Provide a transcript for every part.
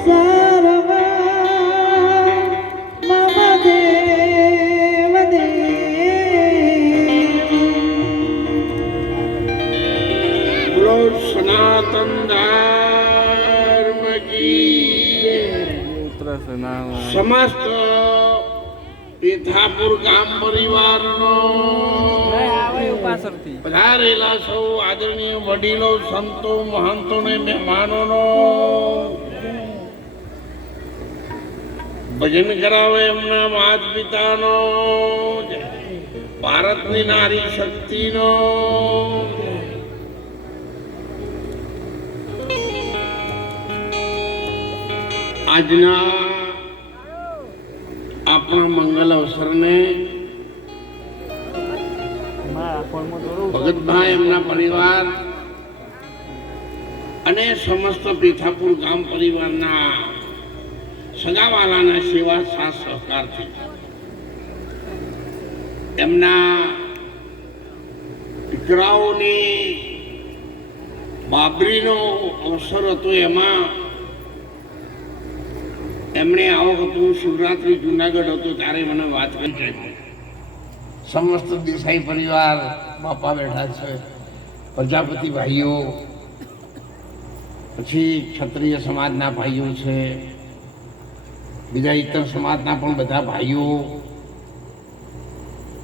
સનાતન ધર્મ કી સમસ્ત પીઠાપુર ગામ પરિવારનો પધારેલા સૌ આદરણીય વડીલો, સંતો, મહંતો ને મહેમાનોનો ભજન કરાવે એમના માત પિતાનો, ભારતની નારી શક્તિનો આજના આપણા મંગલ અવસરને ભગતભાઈ, એમના પરિવાર અને સમસ્ત પીઠાપુર ગામ પરિવારના સગાવાલાના સેવા સાથ સહકારથી એમના દીકરાઓની બાબરીનો અવસર હતો. એમાં એમણે આ વખતે શિવરાત્રી જુનાગઢ હતો ત્યારે મને વાત કરી છે. સમસ્ત દેસાઈ પરિવાર બાપા બેઠા છે, પ્રજાપતિ ભાઈઓ, પછી ક્ષત્રિય સમાજના ભાઈઓ છે, બીજા ઇતર સમાજના પણ બધા ભાઈઓ,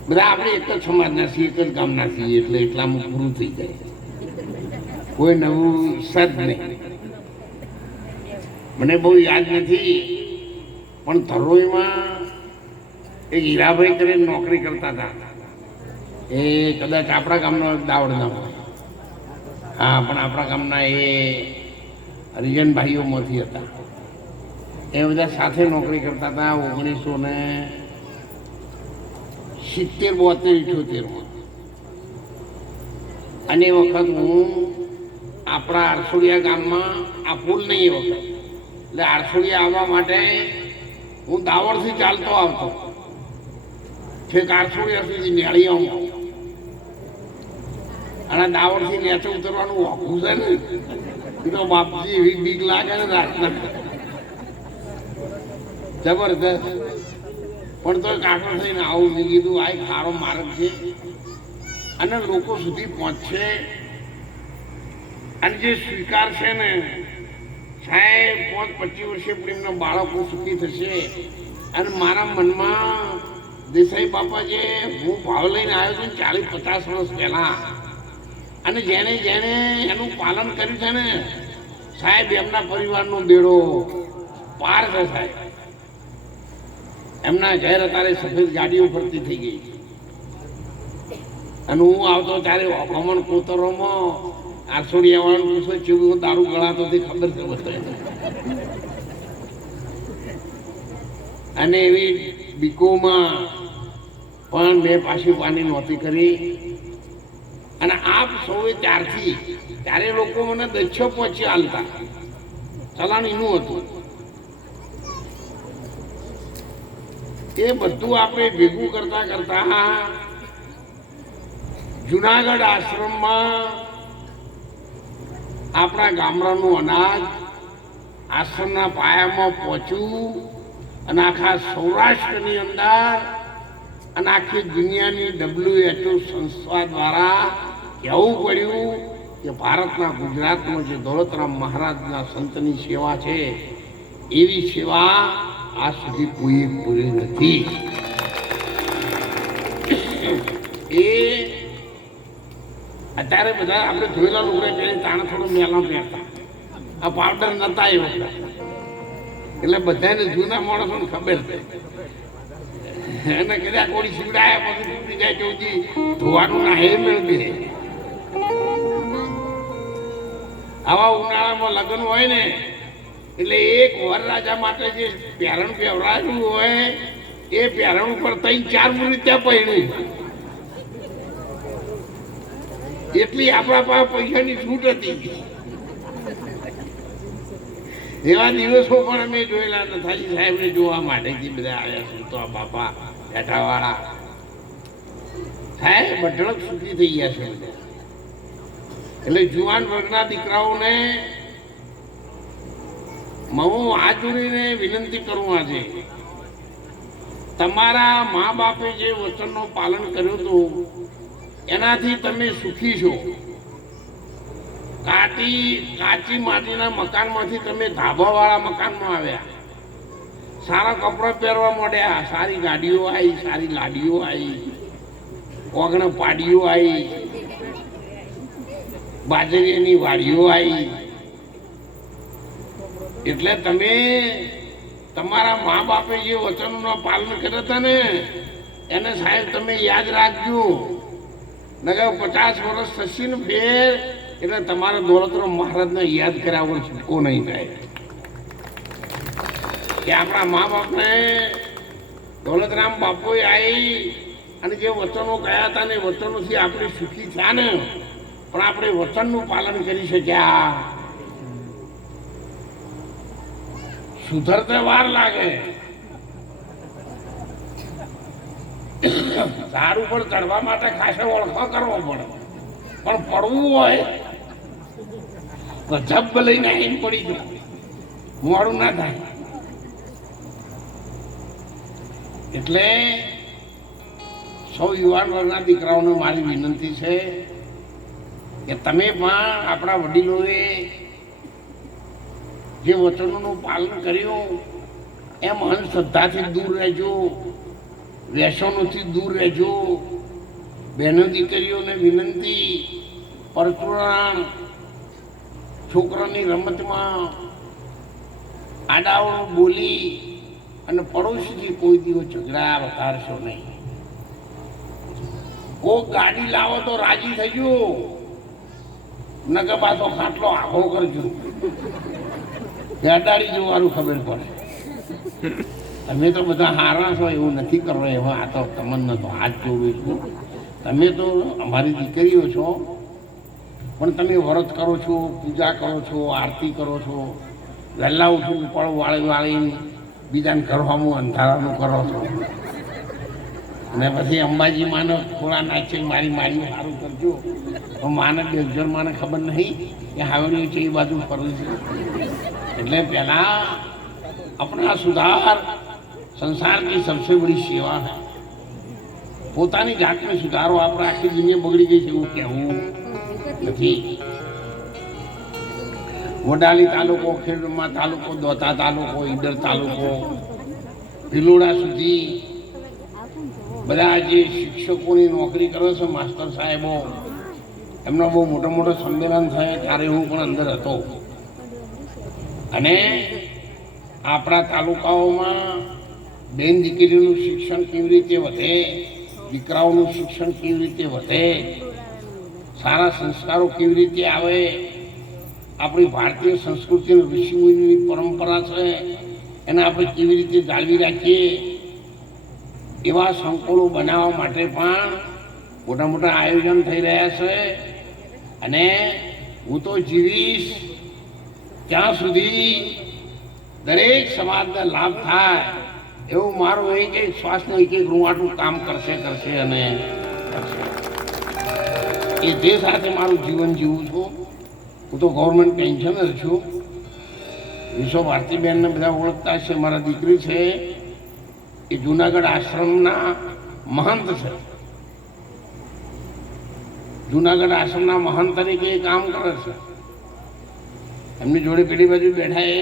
બધા આપણે એક જ સમાજના છીએ, એક જ ગામના છીએ, એટલે એટલામાં પૂરું થઈ જાય. કોઈ નવું સદ નહીં. મને બહુ યાદ નથી, પણ ધરોઈમાં એક હીરાભાઈ કરીને નોકરી કરતા હતા. એ કદાચ આપણા ગામનો એક દાવડના હોય, હા, પણ આપણા ગામના એ હરિજનભાઈઓમાંથી હતા. એ બધા સાથે નોકરી કરતા હતા 1970-72-78. અને એ વખત હું આપણા આરસોડિયા ગામમાં આ પુલ નહીં એ વખત, એટલે આરસોડિયા આવવા માટે હું દાવડથી ચાલતો આવતો, છેક આરસોડિયા સુધી નેળી આવું. અને દાવડથી નીચે ઉતરવાનું વાઘું છે ને, એ તો બાપજી એવી બીક લાગે ને રાતના, જબરદસ્ત. પણ તો કાંકર થઈને આવું મેં કીધું આ ખારો માર્ગ છે અને લોકો સુધી પહોંચશે અને જે સ્વીકાર છે ને સાહેબ 25 વર્ષે પણ એમના બાળકો સુખી થશે. અને મારા મનમાં દેસાઈ બાપા જે હું ભાવ લઈને આવ્યો છું 40-50 વર્ષ પહેલા, અને જેને જેને એનું પાલન કર્યું છે ને સાહેબ, એમના પરિવારનો બેડો પાર છે સાહેબ. એમના ઘેર અત્યારે સફેદ ગાડીઓ ફરતી થઈ ગઈ. અને હું આવતો ત્યારે હમણ કોતરોમાં આરસોડિયા વાળાનું પૂછો કેવું દારૂ ગળાતો તે ખબર છે બધા. અને એવી બીકોમાં પણ મેં પાછી પાની નહોતી કરી. અને આપ સૌએ ત્યારથી ત્યારે લોકો મને દચ્છો પહોંચી હાલતા, ચલાણીનું હતું. એ બધું આપણે ભેગું કરતા કરતા જુનાગઢ આશ્રમમાં આપણા ગામડાનું અનાજ આશ્રમના પાયામાં પહોંચ્યું. અને આખા સૌરાષ્ટ્રની અંદર અને આખી દુનિયાની WHO સંસ્થા દ્વારા કહેવું પડ્યું કે ભારતના ગુજરાતમાં જે દોલતરામ મહારાજના સંતની સેવા છે એવી સેવા આજ સુધી કોઈ પૂરી નથી. એ અત્યારે બધા આપણે ધોયેલા લુગડા પહેરી તાણે થોડું મેલા પહેરતા, આ પાવડર નતા એ વખત, એટલે બધાને જૂના માણસોને ખબર છે. એને કદાચ કોળી સીવડાયા પછી તૂટી જાય ચોથી ધોવાનું ના હે મેળવી. આવા ઉનાળામાં લગ્ન હોય ને એટલે એક વરરાજા માટે જે પહેરણ પહેરાયું હોય એ પહેરણ ઉપર 3-4 મુરી ત્યાં પહેર્યું. એટલી આપણા પાસે પૈસાની છૂટ હતી. એવા દિવસો પણ અમે જોયેલા નથી. સાહેબને જોવા માટેથી બધા આવ્યા છે. તો આ બાપા બેઠાવાળા સાહેબ અઢળક સુખી થઈ ગયા છે બધા. એટલે જુવાન વર્ગના દીકરાઓને હું હાથ જોડીને વિનંતી કરું આજે તમારા મા બાપે જે વચનનું પાલન કર્યું હતું એનાથી તમે સુખી છો. કાચી માટીના મકાનમાંથી તમે ધાબાવાળા મકાનમાં આવ્યા, સારા કપડાં પહેરવા માંડ્યા, સારી ગાડીઓ આવી, સારી લાડીઓ આવી, ઓગણ પાડીઓ આવી, બાજરીની વાડીઓ આવી. એટલે તમે તમારા મા બાપે જે વચનોનું પાલન કર્યા હતા ને એને સાહેબ તમે યાદ રાખજો. નકર 50 વર્ષ થશે ને ફેર એટલે તમારા દોલતરામ મહારાજને યાદ કર્યા વગર છૂટકો નહીં થાય કે આપણા મા બાપને દોલતરામ બાપુએ આવી અને જે વચનો કયા હતા ને વચનોથી આપણે સુખી થયા ને, પણ આપણે વચનનું પાલન કરી શક્યા. સુધરતે વાર લાગે, ઝાડ ઉપર ચડવા માટે ખાસો ઓળખો કરવો પડે, પણ પડવું હોય તો જબ લઈને આવીને પડી જાય, મોડું ના થાય. એટલે સૌ યુવાન વર્ગના દીકરાઓને મારી વિનંતી છે કે તમે પણ આપણા વડીલોએ જે વચનોનું પાલન કર્યું એમ અંધશ્રદ્ધાથી દૂર રહેજો, વ્યસનોથી દૂર રહેજો. બહેનો દીકરીઓને વિનંતી, પરચુરણ છોકરાની રમતમાં આડાવડું બોલી અને પડોશીથી કોઈ દિવસ ઝઘડા વધારશો નહીં. કોક ગાડી લાવો તો રાજી થજો, નકર પાછો ખાટલો આખો કરજો, અડાડી જોવાનું ખબર પડે. તમે તો બધા હારા છો એવું નથી કરો. એવા આ તો તમને તો હાથ જોડું છું. તમે તો અમારી દીકરીઓ છો, પણ તમે વ્રત કરો છો, પૂજા કરો છો, આરતી કરો છો, વહેલા ઉઠું પળ વાળીને બીજાને ઘરવાનું અંધારાનું કરો છો, અને પછી અંબાજી માને થોડા નાચે મારી સારું કરજો. તો માને 2 માને ખબર નહીં કે હાવડીઓ છે એ બાજુ ફરવી છે. એટલે પહેલા अपना सुधार संसार की सबसे बड़ी सेवा है. પોતાની જાતને સુધારો. આપણે આખી દુનિયા બગડી ગઈ છે એવું કહેવું નથી. વડાલી તાલુકો, ખેડૂતમાં તાલુકો, દોતા તાલુકો, ઈડર તાલુકો, ભિલોડા સુધી બધા જે શિક્ષકોની નોકરી કરે છે, માસ્ટર સાહેબો, એમનો બહુ મોટો સંમેલન થાય ત્યારે હું પણ અંદર હતો. અને આપણા તાલુકાઓમાં બેન દીકરીનું શિક્ષણ કેવી રીતે વધે, દીકરાઓનું શિક્ષણ કેવી રીતે વધે, સારા સંસ્કારો કેવી રીતે આવે, આપણી ભારતીય સંસ્કૃતિની ઋષિમુનિની પરંપરા છે એને આપણે કેવી રીતે જાળવી રાખીએ, એવા સંકુલો બનાવવા માટે પણ મોટા આયોજન થઈ રહ્યા છે. અને હું તો જીવીશ ત્યાં સુધી દરેક સમાજને લાભ થાય એવું મારું એક શ્વાસનું એક રૂવાટું કામ કરશે અને કરશે. એ જે સાથે મારું જીવન જીવું છું. હું તો ગવર્મેન્ટ પેન્શનર છું. વિશ્વ ભારતીબેનને બધા ઓળખતા છે. મારા દીકરી છે એ જુનાગઢ આશ્રમના મહંત છે. જુનાગઢ આશ્રમના મહંત તરીકે કામ કરે છે. એમની જોડે પેલી બાજુ બેઠા એ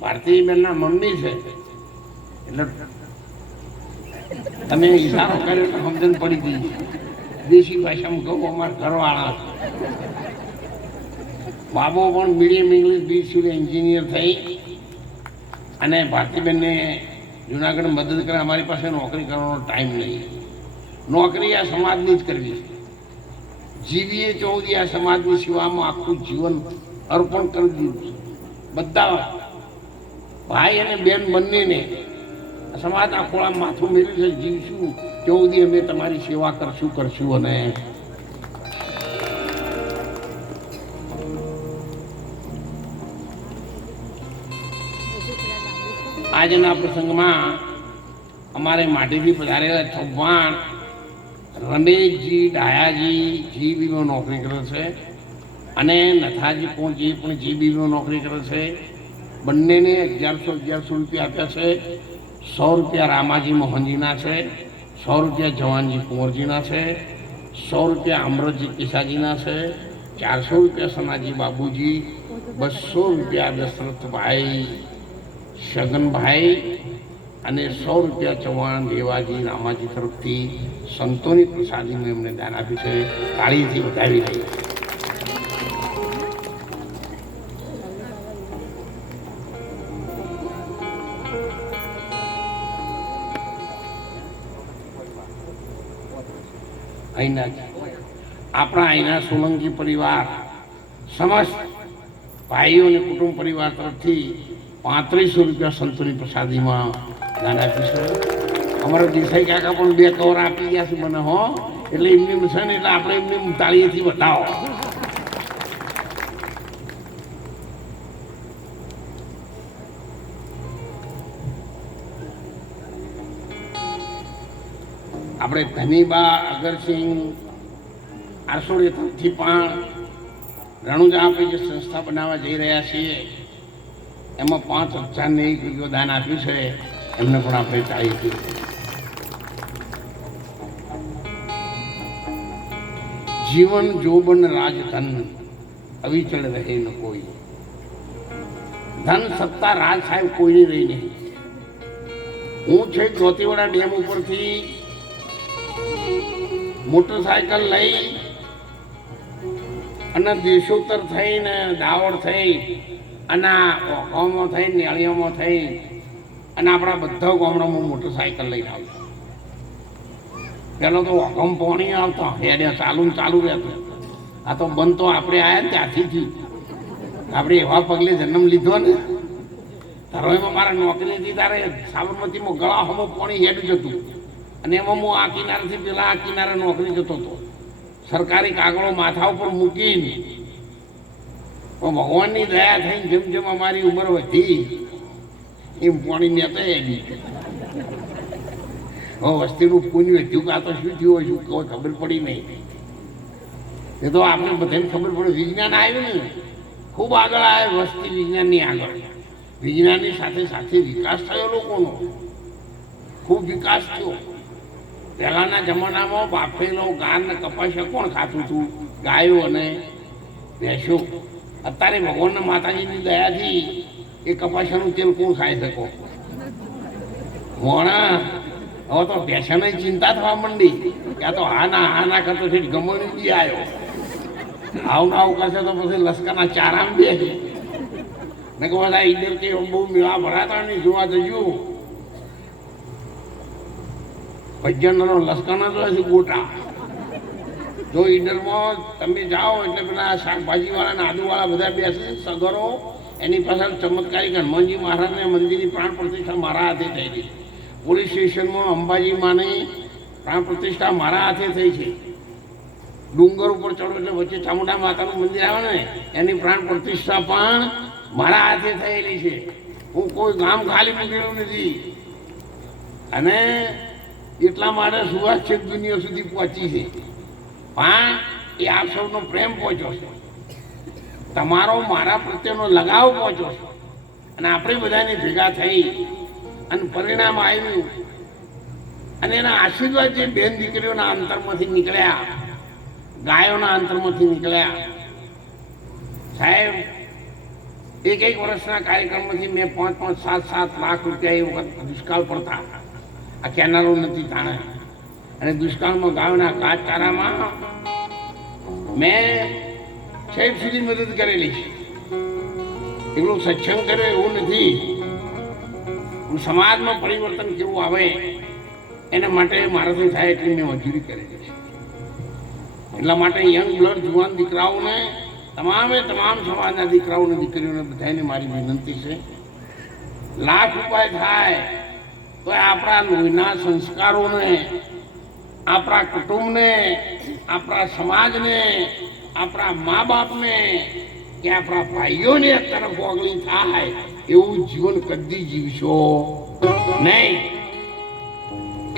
ભારતીબેનના મમ્મી છે. એટલે તમે ઈશારો કર્યો તો સમજણ પડી ગઈ. દેશી ભાષામાં કહું, અમારા ઘરવાળા બાબો પણ મીડિયમ ઇંગ્લિશ BCA એન્જિનિયર થઈ અને ભારતીબેનને જુનાગઢ મદદ કરે. અમારી પાસે નોકરી કરવાનો ટાઈમ નહીં. નોકરી આ સમાજની જ કરવી છે. જીવીએ 14 આ સમાજની સેવામાં આખું જીવન અર્પણ કરી દીધું છે. બધા ભાઈ અને બેન બંનેને સમાજના ખોળા માથું મેળવી છે. જીવશું 14 અમે તમારી સેવા કરશું. અને આજના પ્રસંગમાં અમારે માટીથી પધારેલા ચૌહાણ રમેશજી ડાયાજી GBમાં નોકરી કરે છે, અને નથાજી પહોંચી પણ GBમાં નોકરી કરે છે. બંનેને 1100 રૂપિયા આપ્યા છે. 100 રૂપિયા રામાજી મોહનજીના છે, 100 રૂપિયા જવાનજી કુંવરજીના છે, 100 રૂપિયા અમૃતજી કિસાજીના છે, 400 રૂપિયા સનાજી બાબુજી, 200 રૂપિયા દશરથભાઈ શગનભાઈ અને 100 રૂપિયા ચૌહાણ દેવાજી રામાજી તરફથી સંતોની પ્રસાદીનું એમને દાન આપ્યું છે. તાળીથી વધાવી દઈએ. આપણા અહીંના સોલંકી પરિવાર સમસ્ત ભાઈઓ અને કુટુંબ પરિવાર તરફથી 3500 રૂપિયા સંતોની પ્રસાદીમાં દાન આપ્યું છે. અમારા દેસાઈ કાકા પણ 2 કવર આપી ગયા છે મને હો, એટલે એમની છે ને એટલે આપણે એમની તાળીથી બતાવો. આપણે ધનીબા અગરસિંહ આરસોડી તરફથી પણ રણુજા આપણે જે સંસ્થા બનાવવા જઈ રહ્યા છીએ એમાં 5001 રૂપિયો દાન આપ્યું છે. એમને પણ આપણે તાળીથી. જીવન જોબન રાજધન અવિચળ રહે ન કોઈ. ધન સત્તા રાજ સાહેબ કોઈની રહી નહીં. હું છે જ્યોતિવાડા ડેમ ઉપરથી મોટરસાયકલ લઈ અને દેશોત્તર થઈને દાવડ થઈ અને ગામમાં થઈ નેળિયામાં થઈ અને આપણા બધા ગામડામાં મોટરસાયકલ લઈને આવતા. પેલો તો વગમ પોણી આવતા હેડે ચાલુ રહેતું. આ તો બંધ તો આપણે આવ્યા ત્યાંથી થયું. આપણે એવા પગલે જન્મ લીધો ને ધરોઈમાં મારા નોકરી હતી ત્યારે સાબરમતીમાં ગળા હમો પોણી હેડ જતું અને એમાં હું આ કિનારેથી પેલા આ કિનારે નોકરી જતો હતો. સરકારી કાગળો માથા ઉપર મૂકીને ભગવાનની દયા થઈને જેમ જેમ અમારી ઉંમર વધી એમ પાણી નેતા એની વસ્તીનું પુણ્ય વધ્યું કાં તો શું થયું હોય શું કોઈ ખબર પડી નહીં. એ તો આપણે બધાને ખબર પડે. વિજ્ઞાન આવ્યું ને ખૂબ આગળ આવે. વસ્તી વિજ્ઞાનની આગળ. વિજ્ઞાનની સાથે સાથે વિકાસ થયો લોકોનો ખૂબ વિકાસ થયો. પહેલાના જમાનામાં બાફેલો ગાન ને કપાસિયા કોણ ખાતું હતું? ગાયો અને ભેંસો. અત્યારે ભગવાનના માતાજીની દયાથી એ કપાસિયાનું તેલ કોણ ખાઈ શકો? મોણા હવે તો ભેંસાની ચિંતા થવા માંડી કે આ તો હા ના કરતો છે ગમણી બી આવ્યો. આવું આવું કરશે તો પછી લશ્કરના ચારામ બે ને કે બધા ઈડર કે બહુ મેળા ભરાતા નહીં જોવા જજો. ભજનનો લશ્કરના જો છે ગોટા. જો ઈડરમાં તમે જાઓ એટલે પેલા શાકભાજીવાળા આદુવાળા બધા બેસે સગરો. એની પાછળ ચમત્કારિક હનુમાનજી મહારાજને મંદિરની પ્રાણ પ્રતિષ્ઠા મારા હાથે થઈ હતી. પોલીસ સ્ટેશનમાં અંબાજી માની પ્રાણ પ્રતિષ્ઠા મારા હાથે થઈ છે. ડુંગર ઉપર ચડો એટલે વચ્ચે ચામુંડા માતાનું મંદિર આવે ને એની પ્રાણ પ્રતિષ્ઠા પણ મારા હાથે થયેલી છે. હું કોઈ ગામ ખાલી મૂકેલું નથી. અને એટલા માટે સુવાસ છેક દુનિયા સુધી પહોંચી છે. પણ એ આપ સૌનો પ્રેમ પહોંચ્યો છે. તમારો મારા પ્રત્યેનો લગાવ પહોંચ્યો છે. અને આપણે બધાને ભેગા થઈ અને પરિણામ આવ્યું. અને એના આશીર્વાદ જે બેન દીકરીઓના અંતરમાંથી નીકળ્યા, ગાયોના અંતરમાંથી નીકળ્યા. સાહેબ એક વર્ષના કાર્યક્રમમાંથી મેં 5-5, 7-7 લાખ રૂપિયા એ વખત દુષ્કાળ પડતા આ કેનારો નથી તાણે અને દુષ્કાળમાં ગાયોના ઘાસચારામાં મેં સાહેબ સુધી મદદ કરેલી છે. એટલું સત્સંગ કર્યો એવું નથી. સમાજમાં પરિવર્તન કેવું આવે એના માટે મારાથી થાય એટલી મેં મજૂરી કરેલી છે. એટલા માટે યંગ બ્લડ જુવાન દીકરાઓને તમામ સમાજના દીકરાઓને દીકરીઓને બધાને મારી વિનંતી છે, લાખ રૂપિયા થાય તો આપણા લોહીના સંસ્કારોને, આપણા કુટુંબને, આપણા સમાજને, આપણા મા બાપને કે આપણા ભાઈઓને તરફ ઓગળી થાય એવું જીવન કદી જીવશો નહીં.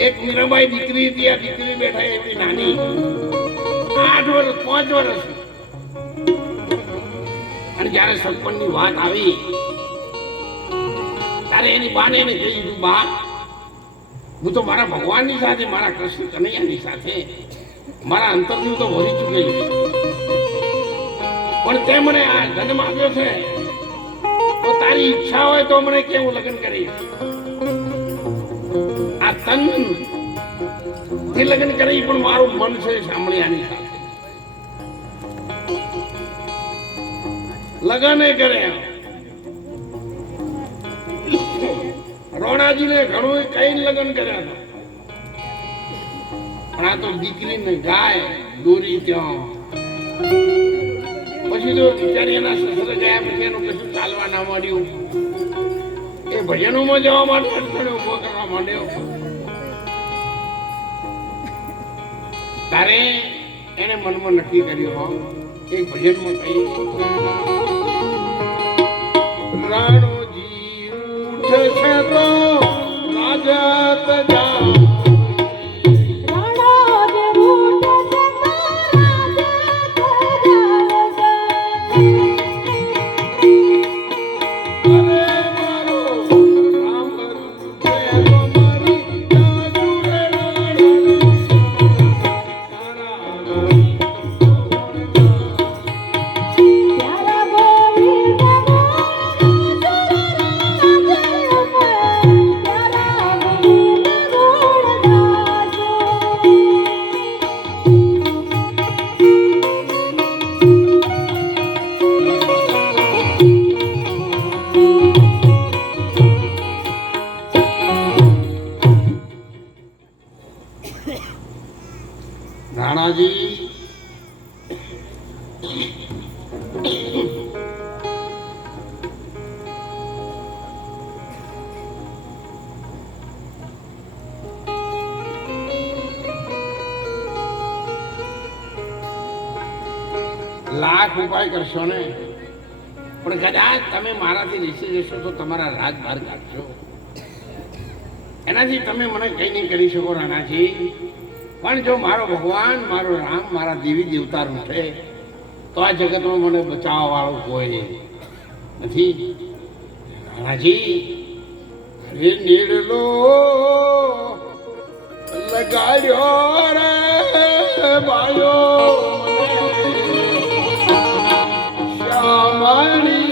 એક મીરાબાઈ દીકરી હતી, આ દીકરી બેઠા એવી નાની 8 વર્ષ 5 વર્ષ. અને જયારે સરપંચની વાત આવી તારે એની બાને એને કહી દીધું, બા હું તો મારા ભગવાનની સાથે, મારા કૃષ્ણ કનૈયાની સાથે મારા અંતરથી હું તો વળી ચૂકેલી છું, પણ તે મને આ જન્મ આપ્યો છે તો તારી ઈચ્છા હોય તો મને કેવું લગ્ન કરીશ? આ તન થી લગ્ન કરી, પણ મારું મન છે સાંભળ્યાની સાથે લગ્ન કરે. રોણાજીને ઘણું કઈ લગ્ન કર્યા હતા, પણ આ તો દીકરીને ગાય દોરી ત્યાં, પછી તો બિચારી એના સસરે ગયા પછી એનું કશું ચાલવા ના માંડ્યું, એ ભજનોમાં જવા માટે ઉભો કરવા માંડ્યો. તારે એને મનમાં નક્કી કર્યું, એક ભજનમાં કહ્યું, રાણોજી ઉઠશે તો રાજત જાઓ, રાણાજી લાખ ઉપાય કરશો ને, પણ કદાચ તમે મારાથી રીસી જશો તો તમારા રાજ બહાર કાઢશો, એનાથી તમે મને કઈ નહીં કરી શકો રાણાજી. પણ જો મારો ભગવાન, મારો રામ, મારા દેવી દેવતા રૂઠે તો આ જગતમાં મને બચાવવા વાળો કોઈ નથી. રાણાજી હરે નીડલો લગાડ્યો રે બાયો શ્યામણી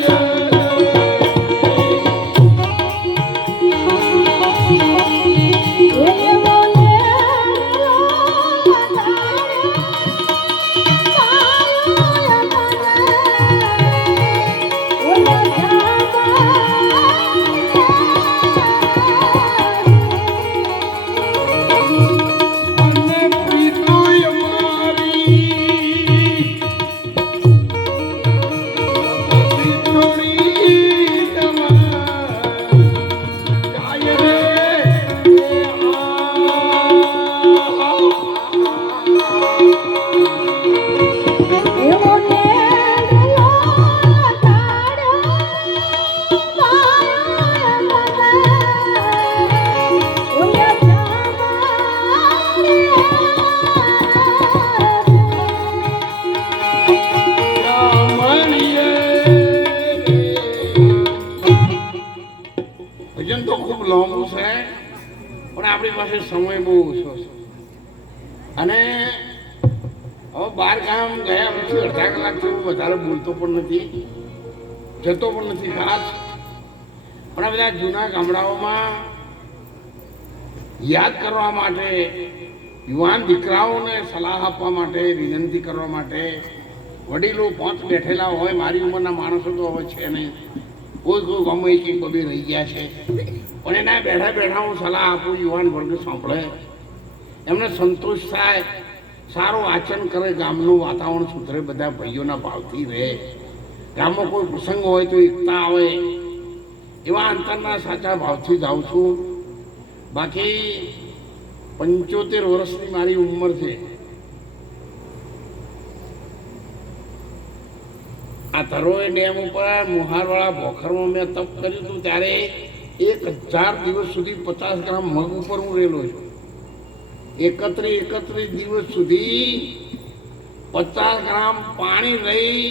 લાંબુ છે, પણ આપણી પાસે સમય બહુ ઓછો છે, અને હવે 12 ગામ ગયા પછી અડધા કલાકથી હું વધારે બોલતો પણ નથી, જતો પણ નથી ખાસ. પણ આ બધા જૂના ગામડાઓમાં યાદ કરવા માટે, યુવાન દીકરાઓને સલાહ આપવા માટે, વિનંતી કરવા માટે વડીલો 5 બેઠેલા હોય. મારી ઉંમરના માણસો તો હવે છે નહીં, કોઈ ગામમાં એક બબે રહી ગયા છે, પણ એના બેઠા બેઠા હું સલાહ આપું, યુવાન વર્ગ સાંભળે, એમને સંતોષ થાય, સારું આચરણ કરે, ગામનું વાતાવરણ સુધરે, બધા ભાઈઓના ભાવથી રહે, ગામમાં કોઈ પ્રસંગ હોય તો એકતા આવે, એવા અંતરના સાચા ભાવથી જાઉં છું. બાકી 75 વર્ષની મારી ઉંમર છે. આ ધરોઈ ડેમ ઉપર મુહારવાળા ભોખરમાં મેં તપ કર્યું હતું ત્યારે 1000 દિવસ સુધી 50 ગ્રામ મગ ઉપર હું રહેલો છું. 31 દિવસ સુધી 50 ગ્રામ પાણી લઈ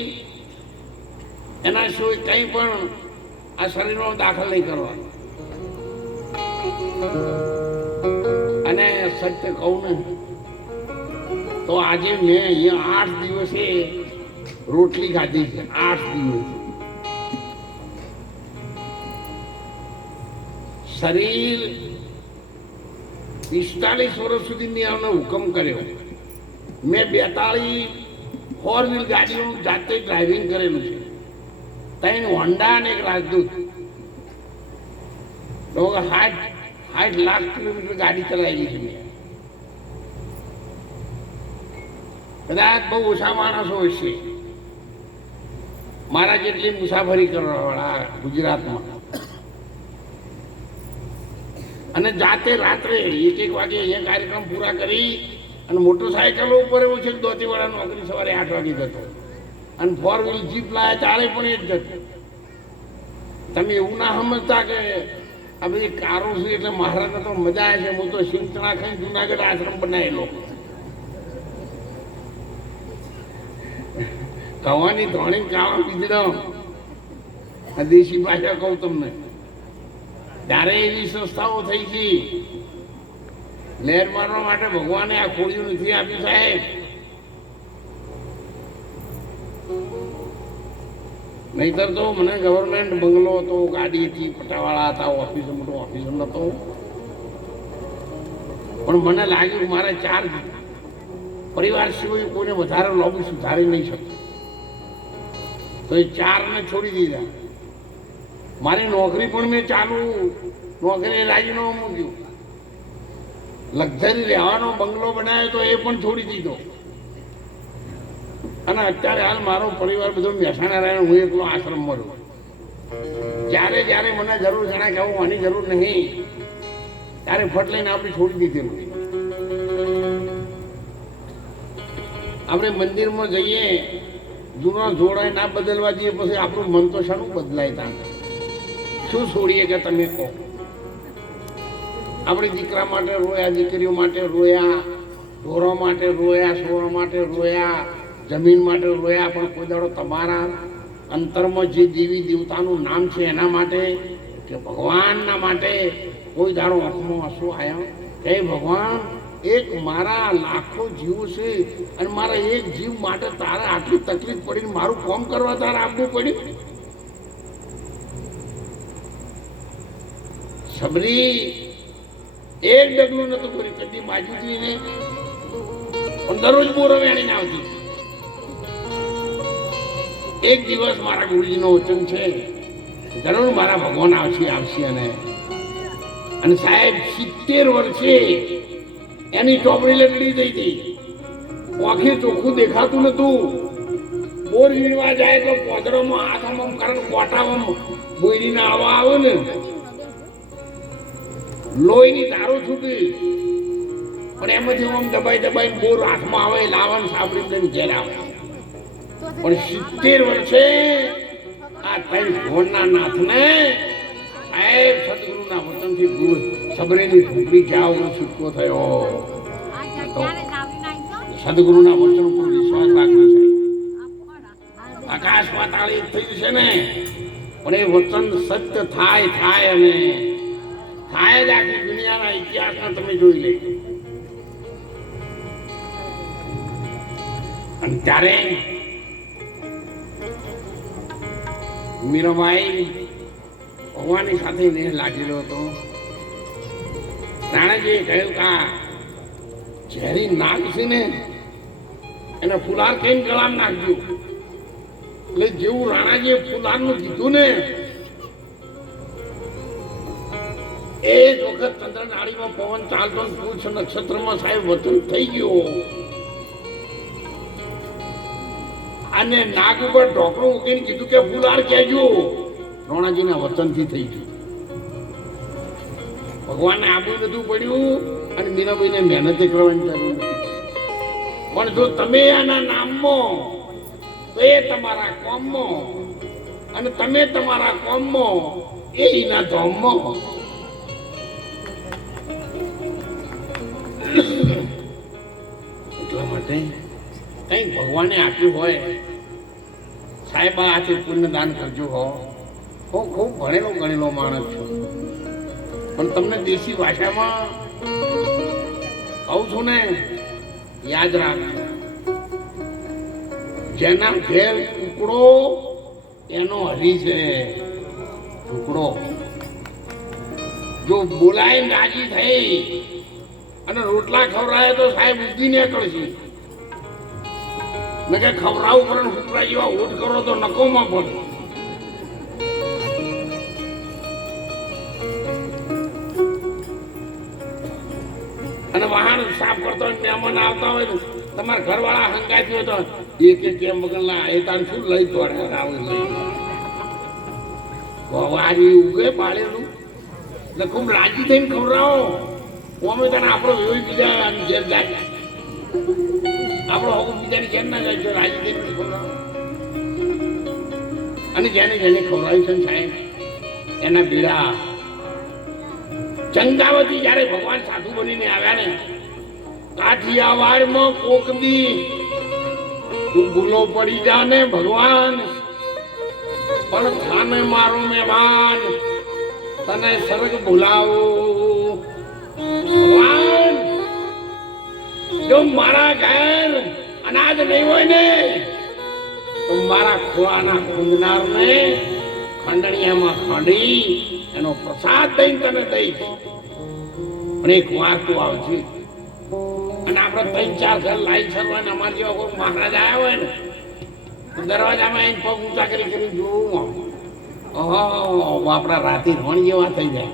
એના સિવાય કંઈ પણ આ શરીરમાં દાખલ નહીં કરવાનો. અને સત્ય કહું ને તો આજે મેં અહીંયા 8 દિવસે રોટલી ખાધી છે. 8 દિવસ શરીર 45 વર્ષ સુધી મેં આનો હુકમ કર્યો. મેં 42 4 વ્હીલ ગાડીઓનું જાતે ડ્રાઇવિંગ કરેલું છે. 3 હોન્ડા અને 1 રાજદૂત. 60 લાખ કિલોમીટર ગાડી ચલાવેલી છે મેં. કદાચ બહુ ઓછા માણસો હશે મારા જેટલી મુસાફરી કરવાવાળા ગુજરાતમાં. અને જાતે રાત્રે 1 વાગે અહીંયા કાર્યક્રમ પૂરા કરી અને મોટરસાયકલો ઉપર એવું છે દોતીવાળા નોકરી સવારે 8 વાગે જતો અને 4 વ્હીલ જીપ લાયા ત્યારે પણ એ જ જતો. તમે એવું ના સમજતા કે આ બધી કારો છે એટલે મહારાજને તો મજા આવે છે. હું તો સિંગતણા ખાઈ જુનાગઢ આશ્રમ બનાવેલો. કવાની ધોણી કાળા બીજડો દેશી ભાષા કહું તમને. ત્યારે એવી સંસ્થાઓ થઈ ગઈ. લહેર મારવા માટે ભગવાને આ ખોડિયું નથી આપ્યું સાહેબ. નહીતર તો મને ગવર્મેન્ટ બંગલો હતો, ગાડી હતી, પટાવાળા હતા, ઓફિસો મોટો ઓફિસો નતો. પણ મને લાગ્યું મારે 4 પરિવાર સિવાય કોઈને વધારે લોબી સુધારી નહીં શકતો. તો એ 4 ને છોડી દીધા. મારી નોકરી પણ મેં ચાલુ નોકરી રાજીનામું મૂક્યું. લક્ઝરી રહેવાનો બંગલો બનાવ્યો તો એ પણ છોડી દીધો. અને અત્યારે હાલ મારો પરિવાર બધો મહેસાણા રહે, હું એકલો આશ્રમમાં રહું. જ્યારે જ્યારે મને જરૂર જણાય કે હું આની જરૂર નહીં ત્યારે ફટ લઈને આપણે છોડી દીધેલું. આપણે મંદિરમાં જઈએ, જૂનો જોડાય ના બદલવા દઈએ, પછી આપણું મન તો શાનું બદલાય? ત્યાં શું છોડીએ કે તમે કહો? આપણે દીકરા માટે રોયા, દીકરીઓ માટે રોયા, ઢોરો માટે રોયા, છોરો માટે રોયા, જમીન માટે રોયા, પણ કોઈ દાડો તમારા અંતરમાં જે દેવી દેવતાનું નામ છે એના માટે કે ભગવાનના માટે કોઈ દાડો આંખમાં આંસુ આવ્યા કે ભગવાન એક મારા લાખો જીવો છે અને મારા એક જીવ માટે તારે આટલી તકલીફ પડીને મારું કામ કરવા તારે આપવું પડ્યું? સબરી એક ડગલું નતું કર્યું, કદી બાજુથી ને પણ દરરોજ બોરો વેણીને આવતી. એક દિવસ મારા ગુરુજીનો વચન છે, જરૂર મારા ભગવાન આવશે અને સાહેબ 70 વર્ષે એની ચોપડી લગડી ગઈ હતી. આંખે ચોખ્ખું દેખાતું નતું. બોર વીણવા જાય તો પોદરોમાં હાથમાં કારણ કોટામાં બોયરીના આવા આવે ને લોહીની ધારો છૂટી, પણ એમાંથી આમ દબાઈ બોર હાથમાં આવે, લાવવાનું સાંભળી દઈને ઘેર આવે. પણ 70 વર્ષે આ 3 ભગવાનના નાથને સાહેબ સદગુરુના વચનથી ગુરુ સબરેની ઝૂંપડી ક્યાં વગર છૂટકો થયો. સદગુરુના વચન ઉપર વિશ્વાસ રાખજો સાહેબ. આકાશ પાતાળ એક થયું છે ને, પણ એ વચન સત્ય થાય અને થાય જ. આખી દુનિયાના ઇતિહાસમાં તમે જોઈ લેજો. અને ત્યારે મીરાબાઈ ભગવાનની સાથે દેહ લાગેલો હતો. રાણાજીએ કહ્યું કે ઝેરી નાગ છે ને એને ફુલાર કહીને ગળામાં નાખજો. એટલે જેવું રાણાજીએ ફુલારનું કીધું ને, એક વખત ચંદ્ર નાળીમાં પવન ચાલતો પુરુષ નક્ષત્રમાં સાહેબ વચન થઈ ગયો અને નાગ ઉપર ઢોકળું મૂકીને કીધું કે ફુલાર કહેજો. રોણાજીના વચનથી થઈ ગયું. ભગવાનને આપવું નતું પડ્યું અને મીરાબાઈને મહેનત કરવાની જરૂર નથી. પણ જો તમે આના નામમાં તો એ તમારા કોમમાં અને તમે તમારા કોમમાં એ એના ધોમમાં. એટલા માટે કંઈક ભગવાને આપ્યું હોય સાહેબ આથી પુણ્ય દાન કરજો. હું ખૂબ ભણેલો ગણેલો માણસ છું, પણ તમને દેશી ભાષામાં કહું છું ને, યાદ રાખજો, જેના ઘેર ટુકડો એનો હરી છે. ટુકડો જો બોલાય રાજી થઈ અને રોટલા ખવડાવે તો સાહેબ બુદ્ધિ નીકળશે. ને કે ખવડાવું કરે હુકરા જેવા ઓઠ કરો તો નકોમાં પડે. અને વાહન સાફ કરતો હોય, મહેમાન આવતા હોય, તમારા ઘરવાળા હંગાતી હોય તો એક કેમ વગરના એ તાન શું લઈ દોડે આવું લઈ વારી ઉગે પાડેલું એટલે ખૂબ રાજી થઈને ખવડાવો. અમે તને આપણો એવી બીજા ઘેર જાય, આપણો હકું બીજાની ઘેર ના જાય, જો રાજી થઈને ખવડાવો. અને જેને જેને ખવડાવ્યું છે સાહેબ એના બીડા. ચંદાવતી જયારે ભગવાન સાધુ બનીને આવ્યા ને, કાઠિયાવાડમાં કોક દી તું ભૂલો પડી જા ને ભગવાન, પણ થાને મારો મહેમાન તને સરગ બોલાવું. ભગવાન જો મારા ઘેર અનાજ નહીં હોય ને તો મારા ખોળાના ખૂંદનાર ને ખંડણીયામાં ખંડી એનો પ્રસાદ દઈને તને દઈશ. પણ એક વાર તું આવશે અને આપણે 3-4 ઘર લાઈ સરવા ને અમારા જેવા કોઈ મહારાજ આવ્યા હોય ને દરવાજામાં એક પગ ઊંચા કરી જોવું, આપણા રાતી રોણ જેવા થઈ જાય.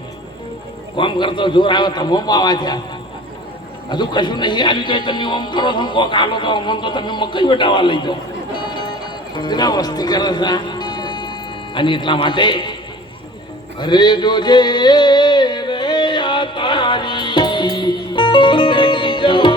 કોમ કરતો જોર આવે તમે આવા થયા, હજુ કશું નહીં આવી જાય. તમે ઓમ કરો છો કોક આલો તો અમન તો તમે મકઈ વેટાવા લઈ જાઓ. કેટલા વસ્તી કરે છે. અને એટલા માટે અરે જોજે રે આ તારી જિંદગી જવા.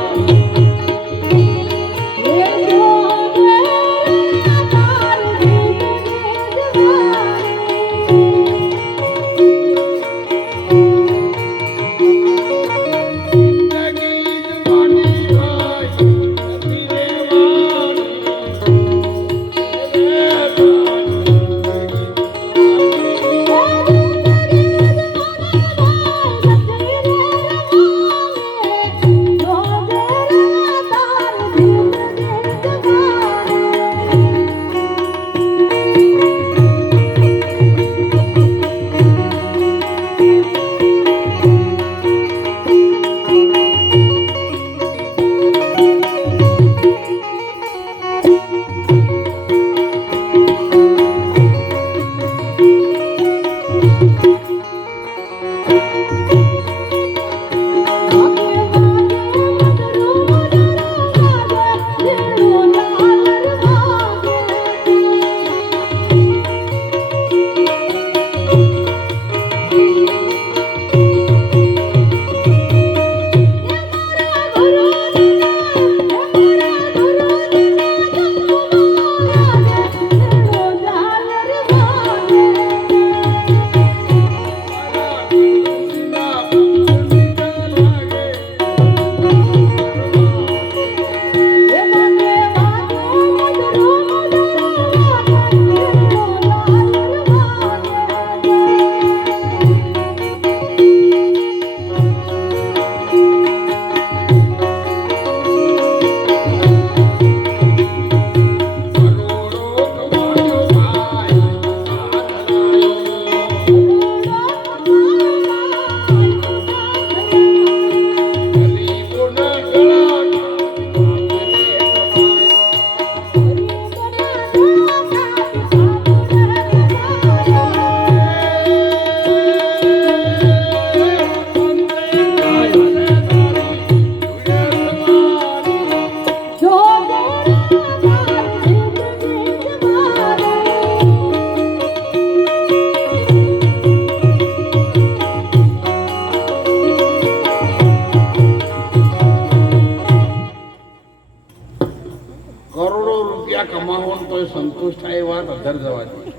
સંતોષ થાય એ વાત અધર જવા દે.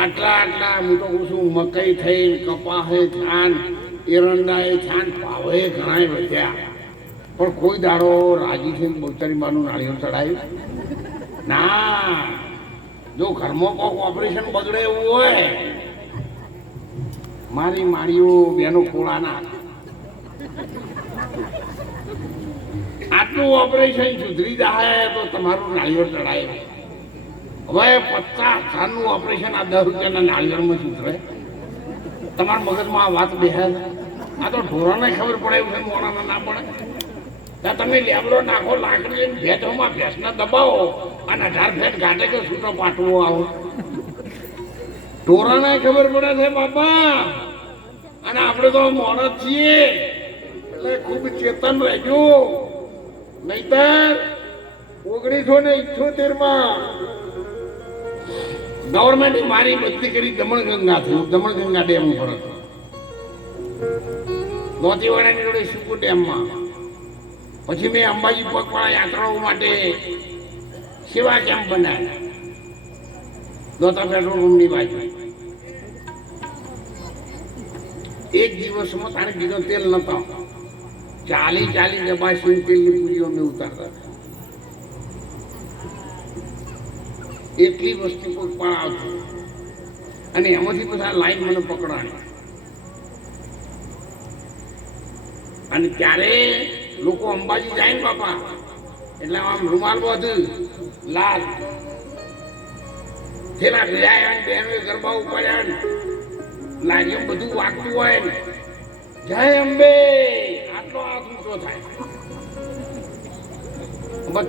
આટલા આટલા હું તો કહું છું, મકઈ થઈ, કપાસ થાન, એરંડા થાન, ભાવે ઘણા વધ્યા, પણ કોઈ દાડો રાજી થઈને બોચરીમાનું નાળિયેર ચડાયું ના. જો ઘરમાં કોઈક ઓપરેશન બગડે એવું હોય મારી માળીઓ બેનો ખોળાના આટલું ઓપરેશન સુધરી જાય તો તમારું નાળિયેર ચડાય. હવે 50,000નું ઓપરેશન આ 10 રૂપિયાના નાળિયેરમાં સુધરે? તમારા મગજમાં આ વાત બેહે? આ તો ઢોરાને ખબર પડે એવું છે, મોણાને ના પડે. ત્યાં તમે લેબડો નાખો, લાકડી ભેટોમાં ભેંસને દબાવો અને 18 ફેટ ઘાટે કે છૂટો પાટવો આવો. ઢોરાને ખબર પડે છે બાપા. અને આપણે તો મોણસ છીએ એટલે ખૂબ ચેતન રહેજો. નહીતર 1978માં ગવર્મેન્ટે મારી બદલી કરી દમણગંગા થયું. દમણગંગા ડેમ ઉપર હતો. દોતીવાડાની જોડે સુકુ ડેમમાં. પછી મેં અંબાજી પગપાળા યાત્રાઓ માટે સેવા કેમ્પ બનાવ્યા દોતા પેટ્રોલ પંપની બાજુ. એક દિવસમાં તારે બીજો તેલ નતો. 40 ડબ્બા સિંગ તેલની પૂરીઓ અમે ઉતારતા હતા. એટલી વસ્તી પગપાળા આવતી અને એમાંથી પછી લાઈન મને પકડાણી. અને ત્યારે લોકો અંબાજી જાય ને બાપા એટલે આમ રૂમાલ બધું લાલ થેલા ભેળાયા ને બેનો ગરબા ઉપાડ્યા ને લાગે બધું વાગતું હોય ને જય અંબે આટલો હાથ ઊંચો થાય.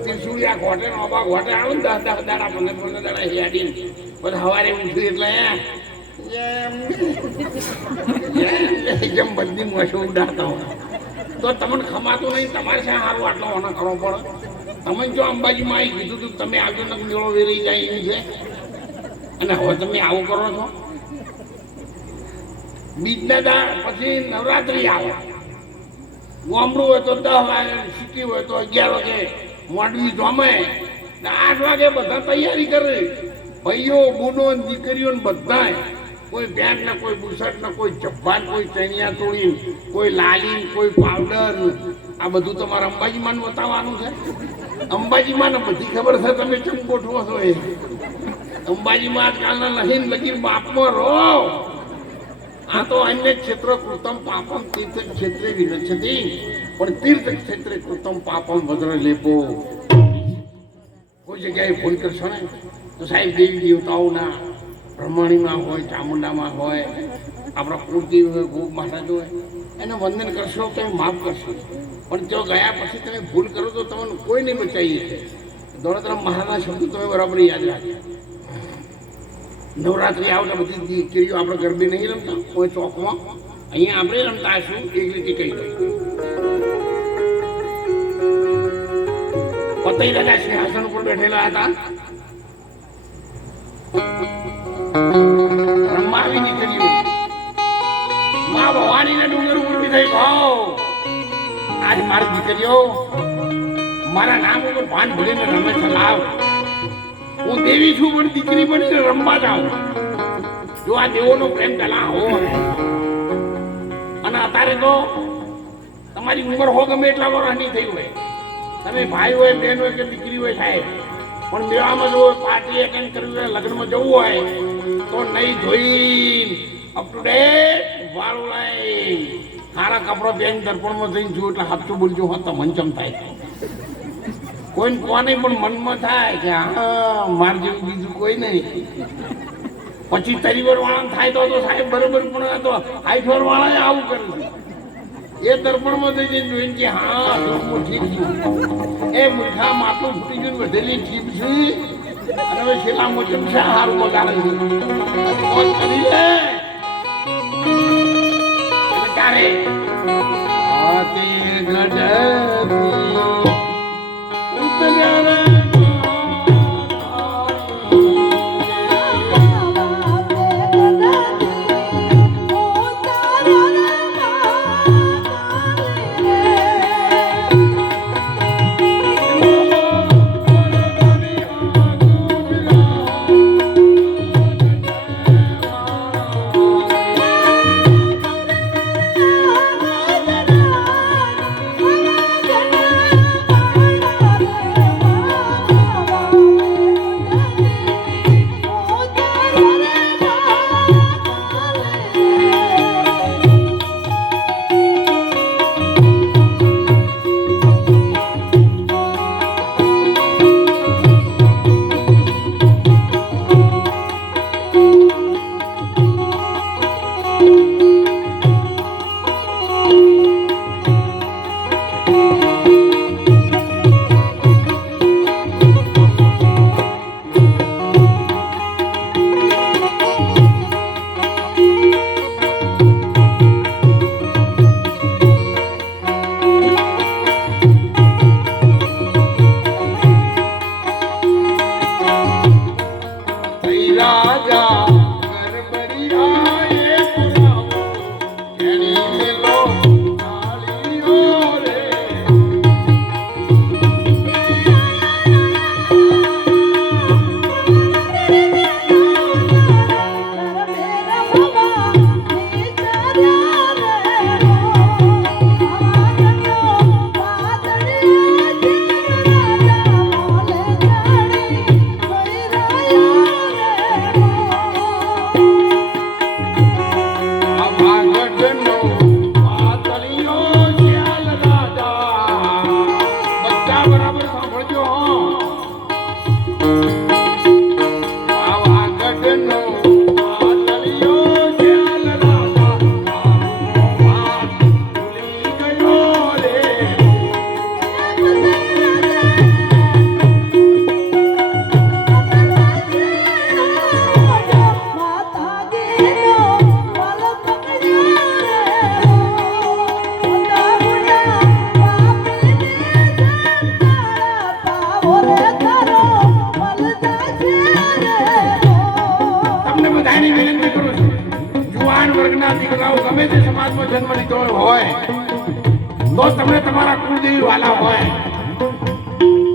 ત્રિશુળિયા ઘોટે નોબા ઘોટે આવે ને 10 દાડા 15 દાડા હેડી પછી સવારે ઉઠી એટલે જેમ બધી મોસો ઉડાડતા હોય તો તમને ખમાતું નહીં. તમારે શા સારું આટલો ઓનો કરવો પડે? તમે જો અંબાજીમાં આવી કીધું તું તમે આવજો ને મેળો વેરી જાય એવી છે અને હવે તમે આવું કરો છો. બીજના દાળ પછી નવરાત્રી આવે. ગામડું હોય તો 10 વાગે, સિટી હોય તો 11 વાગે મોડવી જમે ને 8 વાગે બધા તૈયારી કરે. ભાઈઓ બુનો દીકરીઓ ને બધા કોઈ પેન્ટ ને કોઈ બુશર્ટ ને કોઈ જબ્બાન, કોઈ ચણિયા ચોળી, કોઈ લાલી, કોઈ પાવડર. આ બધું તમારે અંબાજીમાં બતાવવાનું છે. અંબાજીમાં બધી ખબર છે. તમે ચમ ગોઠવો છો એ અંબાજીમાં આજકાલના નહીં લગીન બાપમાં રહો. આ તો અન્ય ક્ષેત્ર કૃતમ પાપમ તીર્થ ક્ષેત્રે વિરચ્છતિ પણ તીર્થ ક્ષેત્રે કૃતમ પાપમ વજ્ર લેપો. કોઈ જગ્યાએ ફોન કરશો ને તો સાહેબ દેવી દેવતાઓના બ્રહ્મણીમાં હોય, ચામુંડામાં હોય, આપણા કુળદેવ હોય, ગોપ મહારાજ હોય, એને વંદન કરશો તો માફ કરશો. પણ જો ગયા પછી તમે ભૂલ કરો તો તમને કોઈ નહીં બચાવી શકે. દોડતરામ મહારાજના શબ્દો તમે બરાબર યાદ રાખજો. નવરાત્રી આવે બધી દીકરીઓ આપણે ગરબી નહીં રમતા કોઈ ચોકમાં, અહીંયા આપણે રમતા હશું. એક રીતે કહી દઈએ પતઈ રાજા સિંહાસન ઉપર બેઠેલા હતા. રમાવી દીકરીઓ મા ભવાનીના ડુંગર ઉપર થઈ ભાવ. આજ મારી દીકરીઓ મારા નામ ઉપર ભાન ભરીને રમે છે. લાવ હું દેવી છું પણ દીકરી બનીને રમવા જાઉં. જો આ દેવોનો પ્રેમ પેલા હોય અને અત્યારે તો તમારી ઉંમર હો ગમે એટલા વર્ષની થઈ હોય, તમે ભાઈ હોય, બહેન હોય કે દીકરી હોય સાહેબ, પણ મેળામાં જો પાર્ટી એટેન્ડ કરવી હોય, લગ્નમાં જવું હોય તો નહીં ધોઈ અપ ટુ ડેટ વાળું લઈ સારા કપડા પહેરીને દર્પણમાં જઈને જુઓ એટલે હાથું બોલજો. હા તો મંચમ થાય. કોઈને કોને પણ મનમાં થાય કે હા માર જેવું બીજું કોઈ નહીં. પછી તરીવર વાળા થાય તો સાહેબ બરોબર, પણ તો હાઈફર વાળા આવું કરે છે. એ દર્પણમાં જઈને જોઈને કે હા ઠીક છું, એ મૂર્ખા માટલું ફૂટી ગયું વધેલી ઠીક છે અને હવે છેલ્લા મોચમ છે સારું બગાડે છે. ફોન કરી લે ત્યારે વર્ગના દીકરાઓ ગમે તે સમાજમાં જન્મ લીધો હોય તો તમને તમારા કુળદેવી વાલા હોય,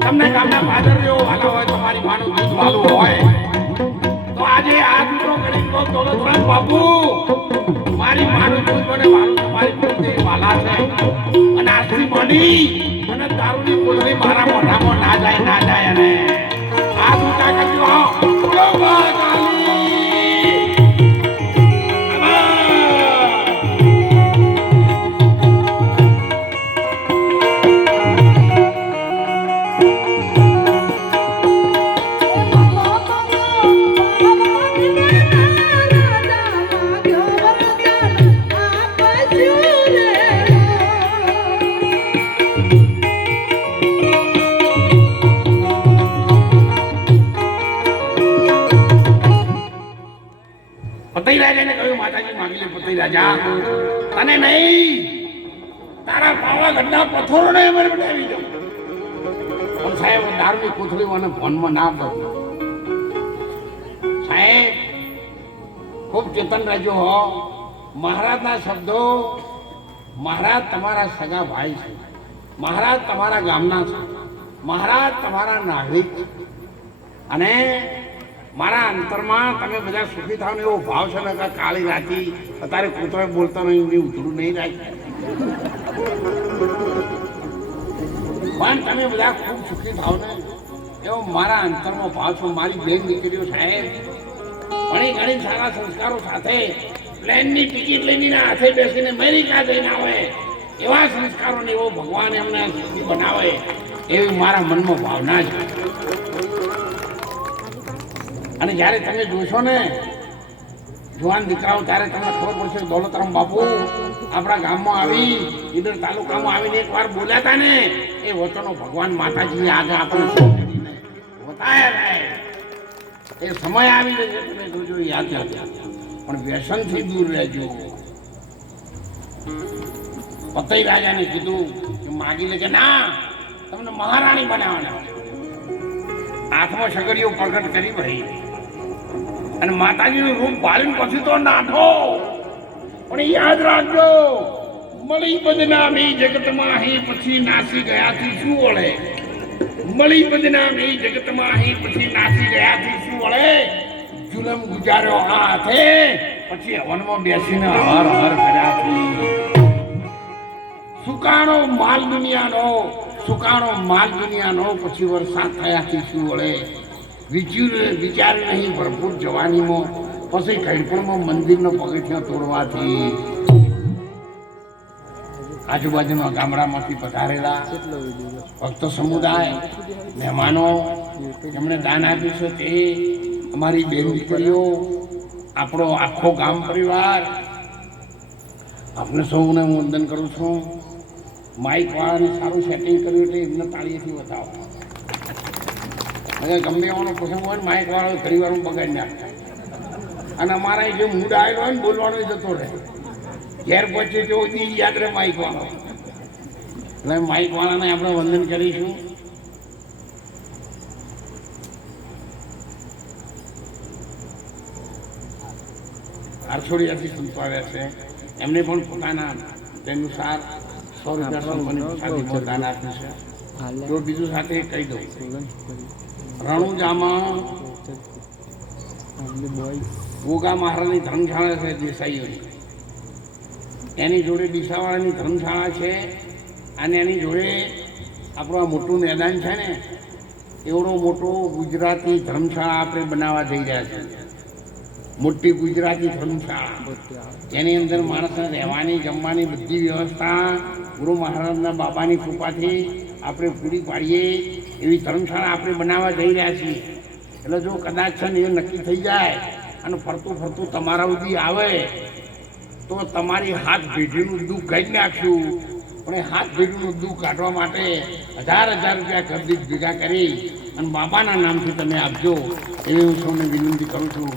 તમને ગામના પાદરીઓ વાલા હોય, તમારી માનું દૂધ વાલું હોય, તો આજે આ દૂધો કરી તો દોલતરામ બાપુ મારી માનું દૂધ મને વાલું તમારી કુળદેવી વાલા છે અને આજથી બની અને દારૂની કોથળી મારા મોઢામાં ના જાય અને આ દૂધા કરજો પતઈ રાજાને કહ્યું, માતાજી માગી લે પતઈ રાજા, તને નહીં તારા પાવાગઢના પથ્થરોને મને બનાવી દઉં, પણ સાહેબ દારૂની કોથળીઓ અને ફોનમાં ના બદલો. સાહેબ ખૂબ ચેતન રહેજો હો. મહારાજના શબ્દો, મહારાજ તમારા સગા ભાઈ છે, મહારાજ તમારા ગામના છે, મહારાજ તમારા નાગરિક છે અને મારા અંતરમાં તમે બધા સુખી થાવ ને એવો ભાવ છે ને કે કાળી રાતી અત્યારે કૂતરો બોલતા નહીં, ઉતરું નહીં રાખ્યું, પણ તમે બધા ખૂબ સુખી થાવ ને એવો મારા અંતરમાં ભાવ છો. મારી બેન દીકરીઓ સાહેબ ઘણી સારા સંસ્કારો સાથે પ્લેનની ટિકિટ લઈને હાથે બેસીને અમેરિકા જઈને આવે એવા સંસ્કારો ને એવો ભગવાન એમને સુખી બનાવે એવી મારા મનમાં ભાવના છે. અને જ્યારે તમે જોશો ને જુવાન દીકરાઓ ત્યારે તમને ખબર પડશે દોલતરામ બાપુ આપણા ગામમાં આવી ઈડર તાલુકામાં આવીને એકવાર બોલ્યા હતા ને એ વચનો ભગવાન માતાજી આગળ આપણે બતાયા એ સમય આવી જશે, તમે જોજો યાદ રાખજો, પણ વ્યસનથી દૂર રહેજો. પતઈ રાજાને કીધું કે માગી લે કે ના તમને મહારાણી બનાવવાના, હાથમાં સગડીઓ પ્રગટ કરી ભાઈ અને માતાજીનું રૂપ ભાળીને પછી તો નાઠો, પણ યાદ રાખજો મળી બદનામી જગતમાં અહીં પછી નાસી ગયાથી શું વળે, મળી બદનામી જગતમાં અહીં પછી નાસી ગયાથી શું વળે, જુલમ ગુજાર્યો હાથે પછી હવનમાં બેસીને હર હર કર્યાથી, સુકાણો માલ દુનિયાનો પછી વરસાદ થયાથી શું વળે, વિચાર્યું નહીં ભરપૂર જવાનીમાં પછી કઈપણમાં મંદિરનો પગથિયો તોડવાથી, આજુબાજુના ગામડામાંથી પધારેલા ભક્ત સમુદાય મહેમાનો એમણે દાન આપ્યું છે તે અમારી બેન દીકરીઓ, આપણો આખો ગામ પરિવાર આપને સૌને હું વંદન કરું છું. માઇક વાળાને સારું સેટિંગ કર્યું એટલે એમને તાળીએથી બતાવો. ગમે એવાનો પ્રસંગ હોય ને માઇક વાળો ઘણી વાર બગાડી નાખતા અને અમારા જે મૂડ આવેલો હોય ને બોલવાનો જતો રહે, ઘેર પહોંચે તો યાદ રહે માઇક વાળો. એટલે માઇક વાળાને આપણે વંદન કરીશું. આરછોડિયાથી સંતો આવ્યા છે, એમને પણ પોતાના અનુસાર 100 રૂપિયા દાન આપ્યું છે. તો બીજું સાથે કહી દઉં, રણુજામાં ગોગા મહારાજની ધર્મશાળા છે દેસાઈઓની, એની જોડે ડીસાવાળાની ધર્મશાળા છે અને એની જોડે આપણું આ મોટું મેદાન છે ને એવડો મોટો ગુજરાતી ધર્મશાળા આપણે બનાવવા જઈ રહ્યા છીએ. મોટી ગુજરાતી ધર્મશાળા એની અંદર માણસને રહેવાની જમવાની બધી વ્યવસ્થા ગુરુ મહારાજના બાબાની કૃપાથી આપણે પૂરી પાડીએ એવી ધર્મશાળા આપણે બનાવવા જઈ રહ્યા છીએ. એટલે જો કદાચ છે ને એ નક્કી થઈ જાય અને ફરતું તમારા સુધી આવે તો તમારી હાથ પેઢીનું દુઃખ કાઢી નાખશું. પણ એ હાથ પેઢીનું દુઃખ કાઢવા માટે 1000 રૂપિયા ઘરદીઠ ભેગા કરી અને બાબાના નામથી તમે આપજો એવી હું સૌને વિનંતી કરું છું.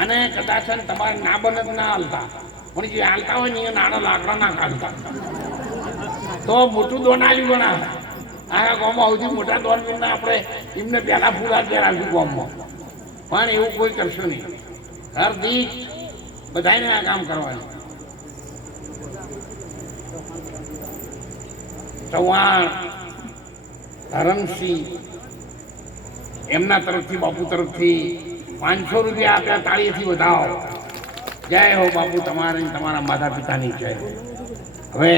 અને કદાચ તમારે ના બને જ ના હાલતા, પણ જે હાલતા હોય ને એ નાના લાકડા ના કાઢતા તો મોટું દોન આવ્યું બના આખા ગામમાં સૌથી મોટા દોન બનના આપણે એમને પહેલાં ફૂલ હાથ પહેરાવીશું ગામમાં, પણ એવું કોઈ કરશો નહીં. ઘર દીઠ બધાને આ કામ કરવાનું. ચૌહાણ, ધરમસિંહ, એમના તરફથી બાપુ તરફથી 500 રૂપિયા આપ્યા. તાળીથી વધાવો. જય હો બાપુ, તમારી તમારા માતા પિતાની જય. હવે